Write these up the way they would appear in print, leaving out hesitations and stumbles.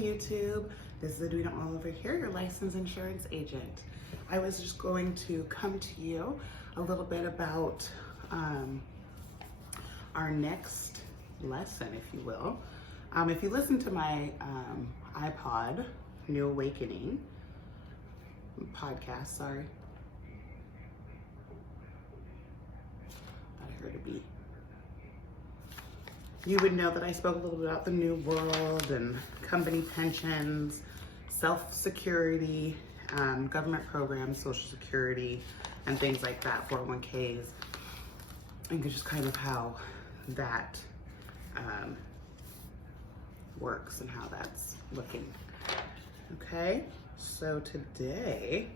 YouTube. This is Edwina Oliver here, your licensed insurance agent. I was just going to come to you a little bit about our next lesson, if you will. If you listen to my iPod, New Awakening podcast, sorry. Thought I heard a beat. You would know that I spoke a little bit about the new world and company pensions, self-security, government programs, social security, and things like that, 401ks, and just kind of how that works and how that's looking. Okay, so today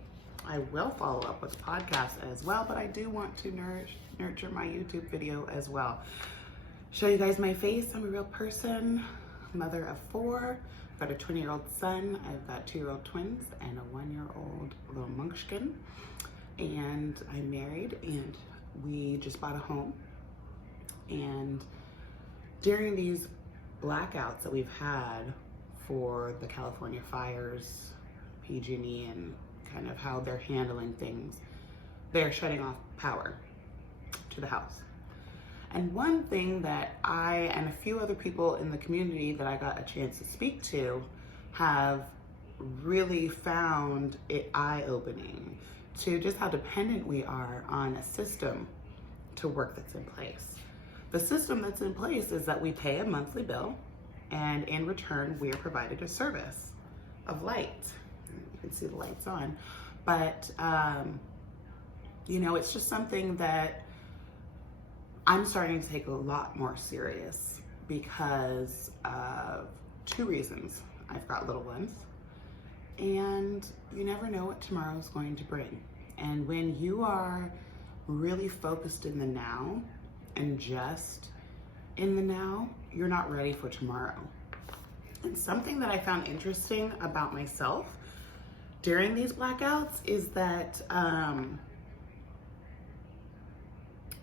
I will follow up with a podcast as well, but I do want to nurture my YouTube video as well. Show you guys my face. I'm a real person, mother of 4. I've got a 20-year-old son. I've got 2-year-old twins and a 1-year-old little munchkin. And I'm married, and we just bought a home. And during these blackouts that we've had for the California fires, PG&E, and kind of how they're handling things, they're shutting off power to the house. And one thing that I and a few other people in the community that I got a chance to speak to have really found it eye-opening to just how dependent we are on a system to work that's in place. The system that's in place is that we pay a monthly bill, and in return, we are provided a service of light. You can see the lights on, but you know, it's just something that I'm starting to take a lot more serious because of 2 reasons. I've got little ones, and you never know what tomorrow is going to bring. And when you are really focused in the now and just in the now, you're not ready for tomorrow. And something that I found interesting about myself during these blackouts is that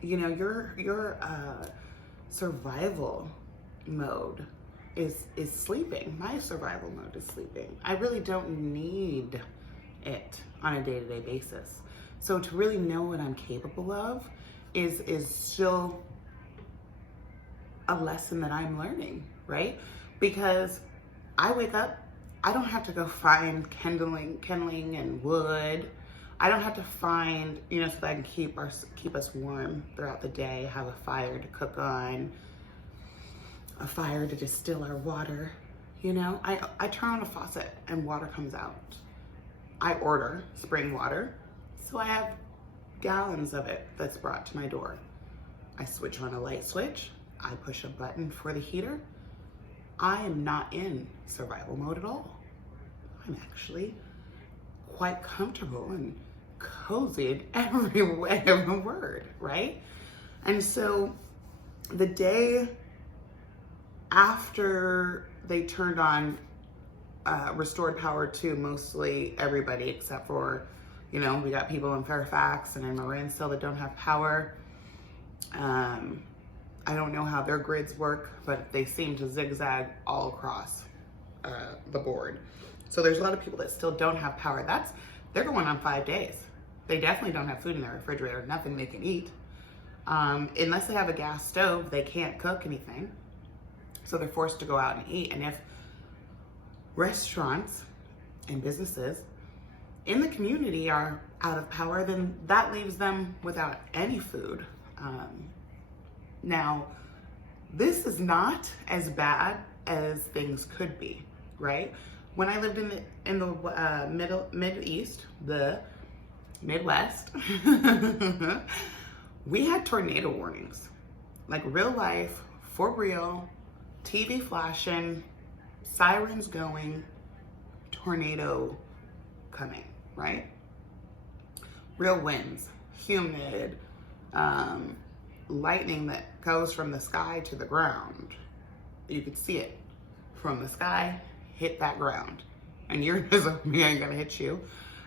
you know, your survival mode is sleeping. My survival mode is sleeping. I really don't need it on a day-to-day basis. So to really know what I'm capable of is still a lesson that I'm learning, right? Because I wake up, I don't have to go find kindling and wood. I don't have to find, you know, so that I can keep us warm throughout the day, have a fire to cook on, a fire to distill our water. You know, I turn on a faucet and water comes out. I order spring water, so I have gallons of it that's brought to my door. I switch on a light switch. I push a button for the heater. I am not in survival mode at all. I'm actually quite comfortable and cozied every way of the word, right? And so the day after they turned on restored power to mostly everybody except for, you know, we got people in Fairfax and in Marin still that don't have power. I don't know how their grids work, but they seem to zigzag all across the board. So there's a lot of people that still don't have power. They're going on 5 days. They definitely don't have food in their refrigerator, nothing they can eat. Unless they have a gas stove, they can't cook anything. So they're forced to go out and eat. And if restaurants and businesses in the community are out of power, then that leaves them without any food. Now, this is not as bad as things could be, right? When I lived in the Midwest, we had tornado warnings, like real life, for real, TV flashing, sirens going, tornado coming, right? Real winds, humid, lightning that goes from the sky to the ground. You could see it from the sky, hit that ground. And you're just like, me ain't gonna hit you.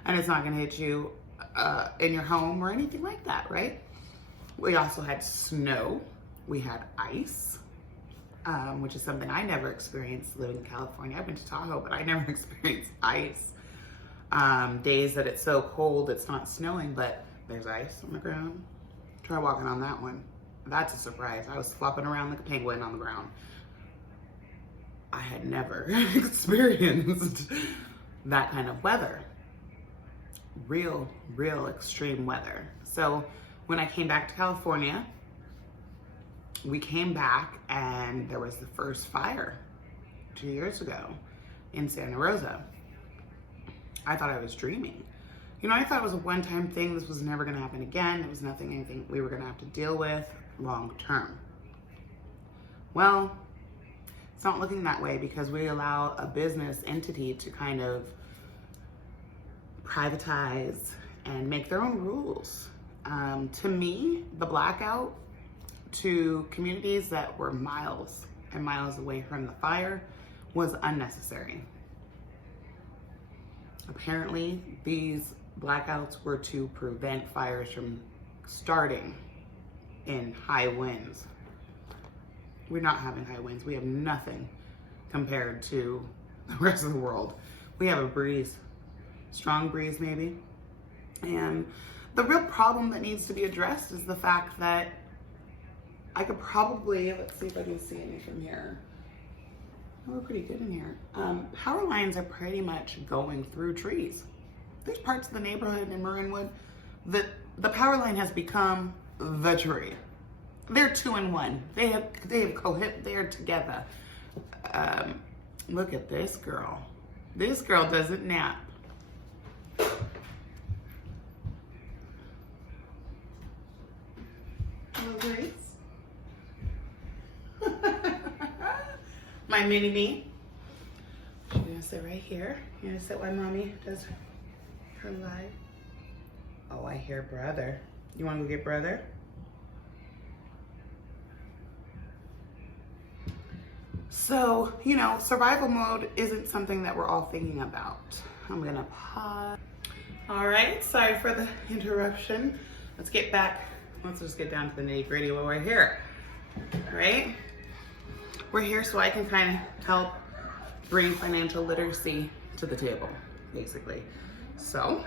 And it's not gonna hit you in your home or anything like that, right? We also had snow, we had ice, which is something I never experienced living in California. I've been to Tahoe, but I never experienced ice. Days that it's so cold it's not snowing, but there's ice on the ground. Try walking on that one. That's a surprise. I was flopping around like a penguin on the ground. I had never experienced that kind of weather. Real extreme weather. So when I came back to California, we came back and there was the first fire 2 years ago in Santa Rosa. I thought I was dreaming. You know, I thought it was a one-time thing. This was never gonna happen again. It was anything we were gonna have to deal with long term. Well, it's not looking that way because we allow a business entity to kind of privatize and make their own rules. To me, the blackout to communities that were miles and miles away from the fire was unnecessary. Apparently, these blackouts were to prevent fires from starting in high winds. We're not having high winds. We have nothing compared to the rest of the world. We have a breeze, strong breeze maybe. And the real problem that needs to be addressed is the fact that I could probably, let's see if I can see any from here. Oh, we're pretty good in here. Power lines are pretty much going through trees. There's parts of the neighborhood in Marinwood that the power line has become the tree. They're two in one. They're together. Look at this girl. This girl doesn't nap. Hello, Grace. My mini me. She's gonna sit right here. You're gonna sit while mommy does her live. Oh, I hear brother. You wanna go get brother? So, you know, survival mode isn't something that we're all thinking about. I'm gonna pause. All right, sorry for the interruption. Let's get back. Let's just get down to the nitty gritty while we're here, right? We're here so I can kind of help bring financial literacy to the table, basically. So,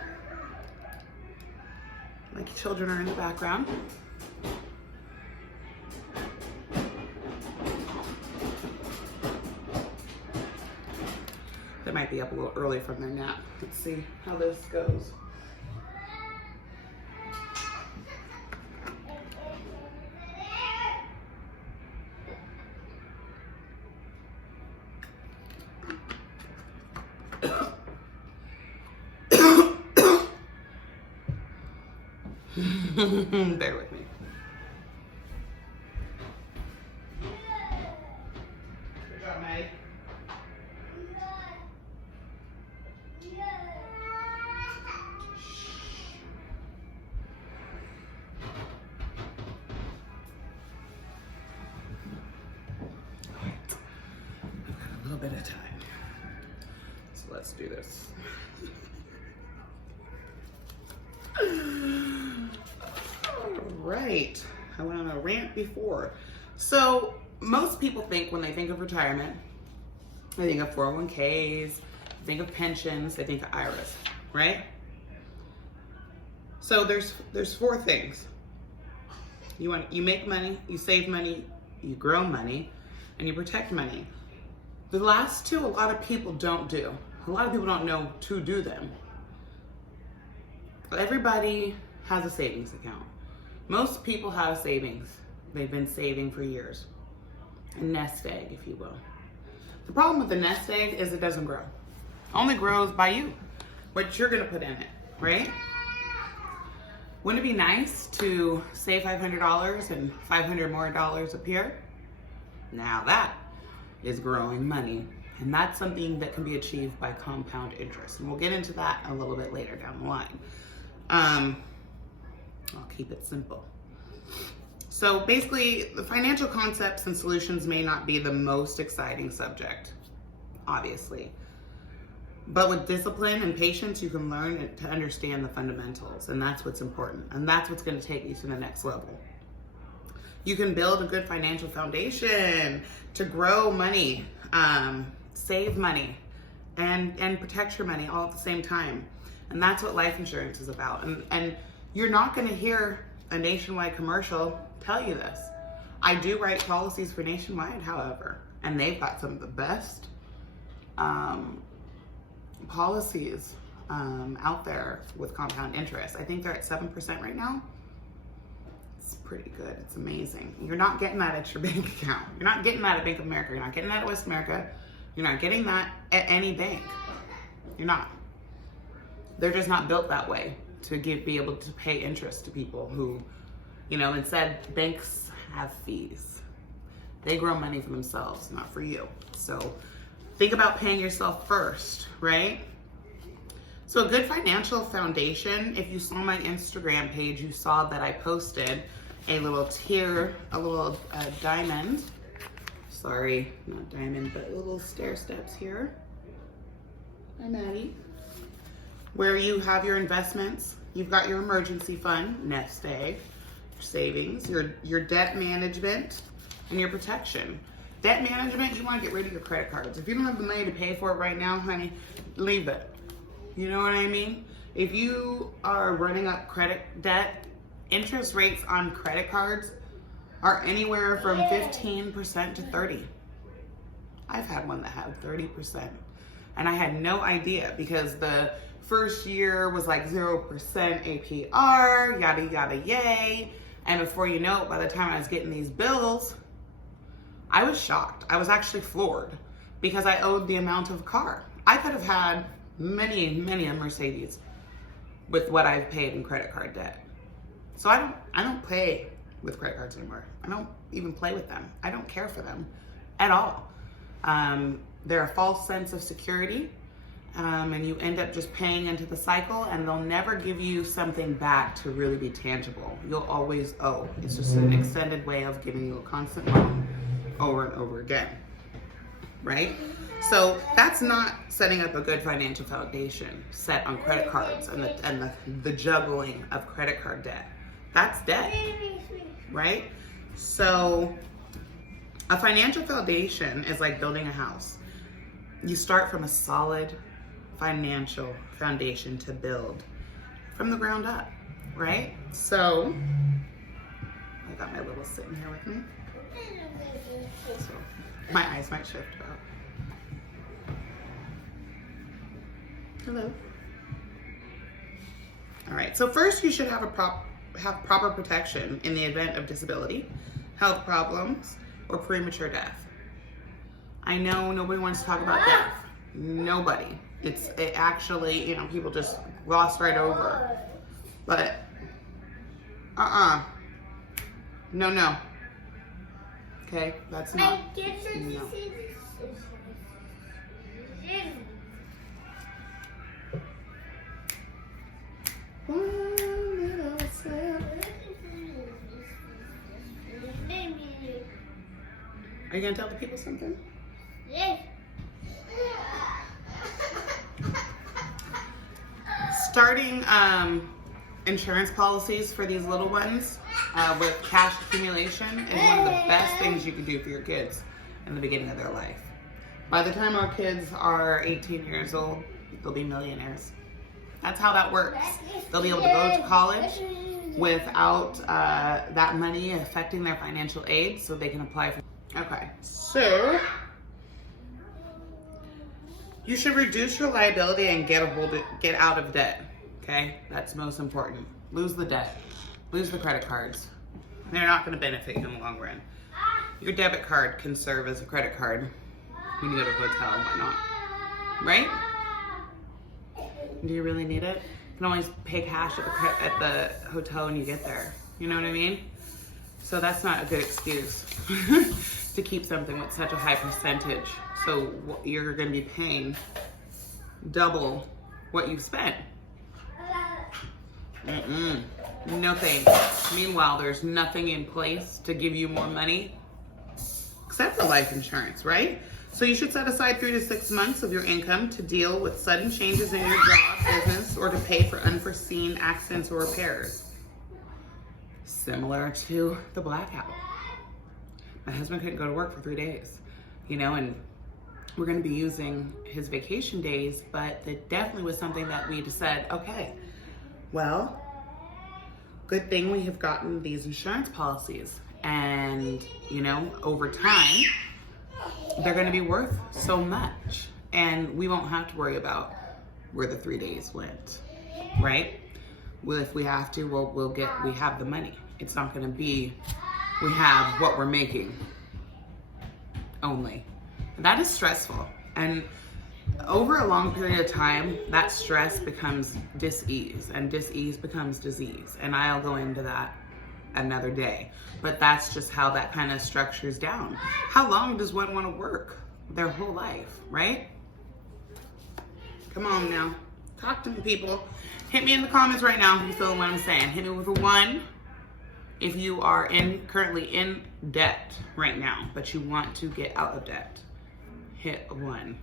my children are in the background. They might be up a little early from their nap. Let's see how this goes. Bear with me. Good job, Maddie. I've got a little bit of time. So let's do this. Right, I went on a rant before. So most people think when they think of retirement, they think of 401ks, they think of pensions, they think of IRAs, right? So there's four things. You make money, you save money, you grow money, and you protect money. The last two, a lot of people don't do. A lot of people don't know to do them. Everybody has a savings account. Most people have savings. They've been saving for years. A nest egg, if you will. The problem with the nest egg is it doesn't grow. It only grows by you, what you're gonna put in it, right? Wouldn't it be nice to save $500 and $500 more appear? Now that is growing money. And that's something that can be achieved by compound interest. And we'll get into that a little bit later down the line. I'll keep it simple. So basically, the financial concepts and solutions may not be the most exciting subject, obviously. But with discipline and patience, you can learn to understand the fundamentals, and that's what's important. And that's what's going to take you to the next level. You can build a good financial foundation to grow money, save money, and protect your money all at the same time. And that's what life insurance is about. And you're not going to hear a Nationwide commercial tell you this. I do write policies for Nationwide, however, and they've got some of the best policies out there with compound interest. I think they're at 7% right now. It's pretty good. It's amazing. You're not getting that at your bank account. You're not getting that at Bank of America. You're not getting that at West America. You're not getting that at any bank. You're not. They're just not built that way to be able to pay interest to people who, instead banks have fees. They grow money for themselves, not for you. So think about paying yourself first, right? So a good financial foundation, if you saw my Instagram page, you saw that I posted a little diamond. Sorry, not diamond, but little stair steps here. Hi, Maddie. Where you have your investments. You've got your emergency fund, nest egg, your savings, your debt management, and your protection. Debt management, you want to get rid of your credit cards. If you don't have the money to pay for it right now, honey, leave it. You know what I mean? If you are running up credit debt, interest rates on credit cards are anywhere from 15% to 30%. I've had one that had 30%. And I had no idea because the first year was like 0% APR, yada, yada, yay. And before you know it, by the time I was getting these bills, I was shocked. I was actually floored because I owed the amount of car. I could have had many, many a Mercedes with what I've paid in credit card debt. So I don't pay with credit cards anymore. I don't even play with them. I don't care for them at all. They're a false sense of security, and you end up just paying into the cycle, and they'll never give you something back to really be tangible. You'll always owe. It's just an extended way of giving you a constant loan over and over again, right? So that's not setting up a good financial foundation set on credit cards and the juggling of credit card debt. That's debt, right? So a financial foundation is like building a house. You start from a solid financial foundation to build from the ground up, right? So I got my little sitting here with me. So my eyes might shift about. Hello. All right, so first you should have proper protection in the event of disability, health problems, or premature death. I know nobody wants to talk about death. Nobody. It actually, people just gloss right over. But, no. Okay, that's not, no. Are you gonna tell the people something? Yes. Starting insurance policies for these little ones with cash accumulation is one of the best things you can do for your kids in the beginning of their life. By the time our kids are 18 years old, they'll be millionaires. That's how that works. They'll be able to go to college without that money affecting their financial aid, so they can apply for. Okay, so you should reduce your liability and get out of debt. Okay, that's most important. Lose the debt, lose the credit cards. They're not going to benefit you in the long run. Your debit card can serve as a credit card when you go to a hotel and whatnot, right? Do you really need it? You can always pay cash at the hotel when you get there. You know what I mean? So that's not a good excuse to keep something with such a high percentage. So you're going to be paying double what you've spent. No thanks. Meanwhile, there's nothing in place to give you more money except for life insurance, right? So you should set aside 3 to 6 months of your income to deal with sudden changes in your job, business, or to pay for unforeseen accidents or repairs. Similar to the blackout. My husband couldn't go to work for 3 days, you know, and we're going to be using his vacation days, but it definitely was something that we just said, okay, well, good thing we have gotten these insurance policies. And, you know, over time, they're going to be worth so much. And we won't have to worry about where the 3 days went, right? Well, if we have to, we have the money. It's not going to be, we have what we're making only. That is stressful. And over a long period of time, that stress becomes dis-ease, and dis-ease becomes disease. And I'll go into that another day. But that's just how that kind of structures down. How long does one want to work? Their whole life, right? Come on now. Talk to me, people. Hit me in the comments right now if you feel what I'm saying. Hit me with a 1 if you are currently in debt right now, but you want to get out of debt. Hit a 1.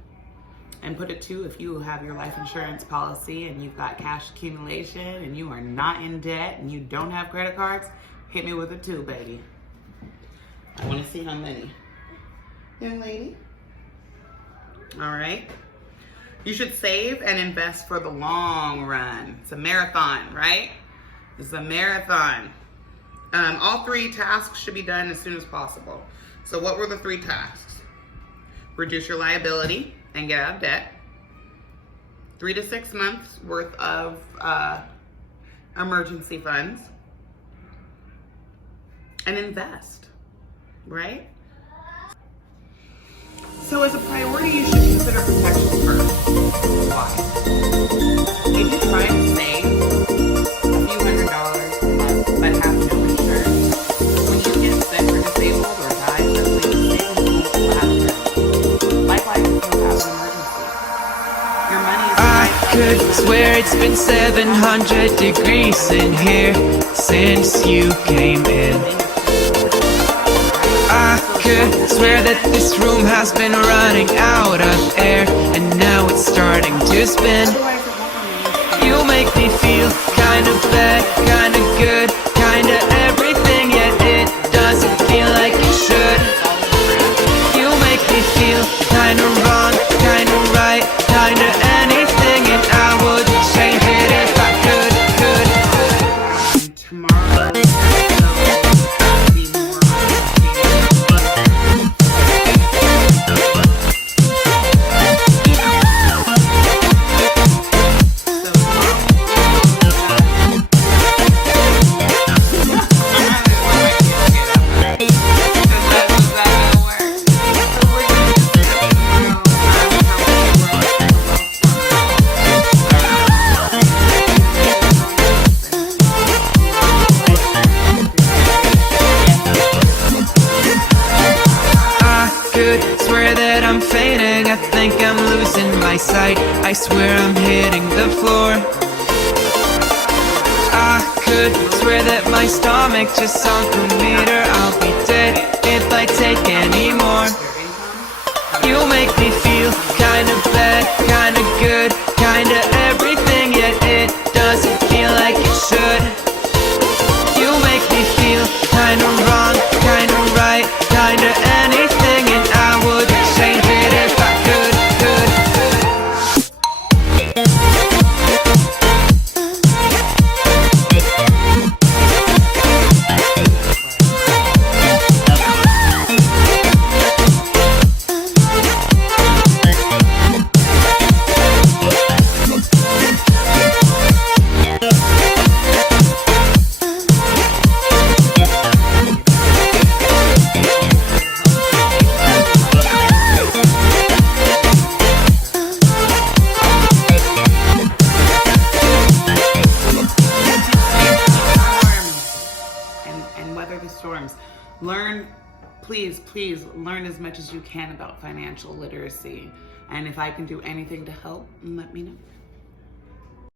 And put a 2 if you have your life insurance policy and you've got cash accumulation and you are not in debt and you don't have credit cards. Hit me with a 2, baby. I want to see how many. Young lady. All right. You should save and invest for the long run. It's a marathon, right? It's a marathon. All 3 tasks should be done as soon as possible. So what were the 3 tasks? Reduce your liability and get out of debt. 3 to 6 months worth of emergency funds. And invest, right? So as a priority, you should consider protection first. Why? If you try to save a few $100s a month but have no insurance, when you get sick or disabled or die suddenly, savings won't last. Likewise, if you have an emergency, your money is I could swear it's been 700 degrees in here since you came in. I could swear that this room has been running out of air, and now it's starting to spin. You make me feel kinda bad, kinda good, kinda everything, yet it doesn't feel like it should. You make me feel kinda wrong, kinda right, kinda anything, and I would change it if I could. And tomorrow, I think I'm losing my sight. I swear I'm hitting the floor. I could swear that my stomach just sunk a meter. I'll be dead if I take any more. You make me feel kinda bad, kinda good, kinda everything, yet it doesn't feel like it should. You make me feel kinda wrong, kinda right, kinda anything, and I would change it if I could. Storms. Learn, please learn as much as you can about financial literacy. And if I can do anything to help, let me know.